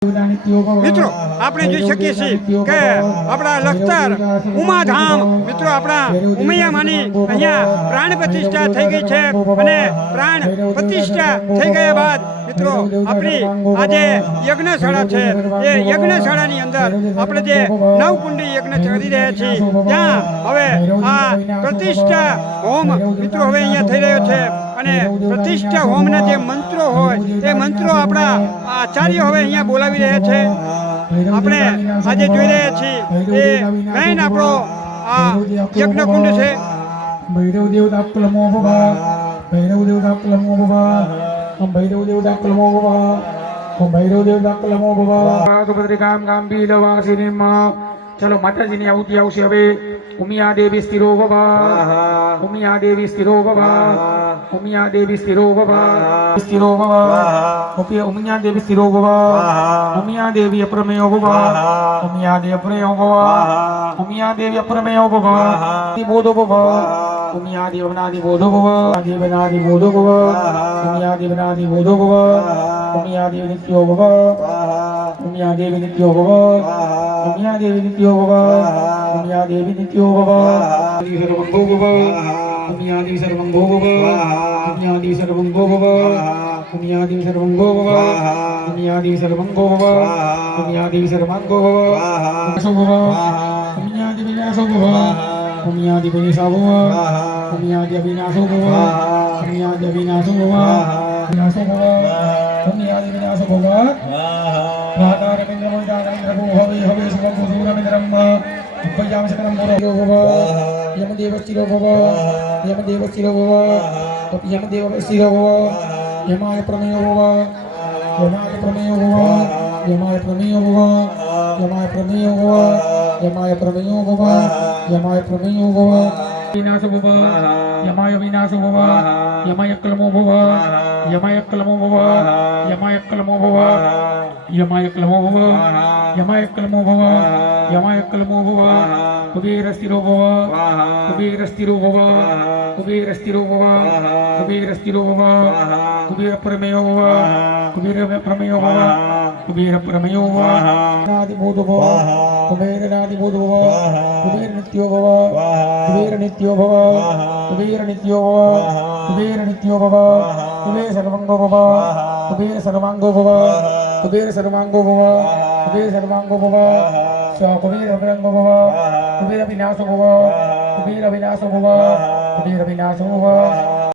મિત્રો આપણે જોઈ શકીએ છીએ કે આપણા લખતર ઉમાધામ મિત્રો આપણા ઉમૈયા માની અહીંયા પ્રાણ પ્રતિષ્ઠા થઈ ગઈ છે અને પ્રાણ પ્રતિષ્ઠા થઈ ગયા બાદ મિત્રો આપણી આજે યજ્ઞશાળા છે એ યજ્ઞશાળાની અંદર આપણે જે નવકુંડી યજ્ઞ કરી રહ્યા છીએ ત્યાં હવે આ પ્રતિષ્ઠા હોમ મિત્રો હવે અહીંયા થઈ રહ્યો છે અને પ્રતિષ્ઠા હોમના જે મંત્રો હોય એ મંત્રો આપણા આચાર્ય હવે અહીંયા બોલાવી રહ્યા છે આપણે આજે જોઈ રહ્યા છીએ એ મેન આપણો આ યજ્ઞકુંડ છે ભૈરવ દેવતા કલમો ભવા ભૈરવ દેવતા કલમો ભવા ભૈરવ દેવતા કલમો ભવા ભૈરવ દેવતા કલમો ભવા સુભદ્રિકામ ગાંભીર વાસિનીમાં ચલો માતાજીની આહુતિ આવશે હવે ઉમિયા દેવી સ્થિરો ભવા ઉમિયા દેવી સ્થિરો ભવા ઉમિયા દેવી સ્થિરો ભવા સ્થિરો ભવા ઉમિયા દેવી સ્થિરો ભવા ઉમિયા દેવી અપ્રમેયો ભવા ઉમિયા દેવી અપ્રમેયો ભવા ઉમિયા દેવી અપ્રમેયો ભવા બોધો ભવા ઉમિયા દેવનાદિ બોધો ભવા દેવનાદિ બોધો ભવા ઉમિયા દેવનાદિ બોધો ભવા ઉમિયા દેવી નિત્યો ભવા ઉમિયા દેવી નિત્યો ભવા ઉમિયા દેવી નિત્યો ભવા ઉમિયા દેવી નિત્યો ભવા સર્વંગો ભવા ઉમિયા દેવી સર્વંગો ભવા ઉમિયા દેવી સર્વંગો ભવા ઉમિયા દેવી સર્વંગો ભવા ઉમિયા દેવી સર્વંગો ભવા ઉમિયા દેવી સર્વાંગો ભવા સો ભવા ઉમિયા દેવી નાસો ભવા ઉમિયા દેવી વિનાશો ભવા ઉમિયા દેવી વિનાશો ભવા ઉમિયા દેવી વિનાશો ભવા વિનાશો ભવા ઉમિયા દેવી વિનાશો ભવા રાધા રવિન્દ્ર મંદા રવિન્દ્ર ભવે હવે સુરમ સુરમિન્દ્રમ ભયામ શકરમ મોરો ભવા યમદેવ ચિરો ભવા યમદેવ ચિરો ભવા યમદેવ ચિરો ભવા યમાય પ્રમેયો ભવા યમાય પ્રમેયો ભવા યમાય પ્રમેયો ભવા યમાય પ્રમેયો ભવા યમાય પ્રમેયો ભવા યમાય પ્રમેયો ભવા વિનાશો ભવા યમાય વિનાશો ભવા યમાય કલમો ભવા યમાય કલમો ભવા યમાય કલમો ભવા યમાય કલમો ભવા યમાય કલમો ભવા યમાય કલમો ભવા કુબેર સ્થિરો ભવા કુબેર સ્થિરો ભવા કુબેર સ્થિરો ભવા કુબેર સ્થિરો ભવા કુબેર પ્રમેયો ભવા કુબેર પ્રમેયો ભવા કુબેર પ્રમેયો ભવા નાદિ બોધો ભવા કુબેર નાદિ બોધો ભવા કુબેર નિત્યો ભવા કુબેર નિત્યો ભવા કુબેર નિત્યો ભવા કુબેર નિત્યો ભવા કુબેર સર્વાંગો ભવા કુબેર સર્વાંગો ભવા કુબેર સર્વાંગો ભવા કુબેર સર્વાંગો ભવા કુબેર અભિરંગો ભવા કુબેર વિનાશો ભવા કુબેર વિનાશો ભવા કુબેર વિનાશો ભવા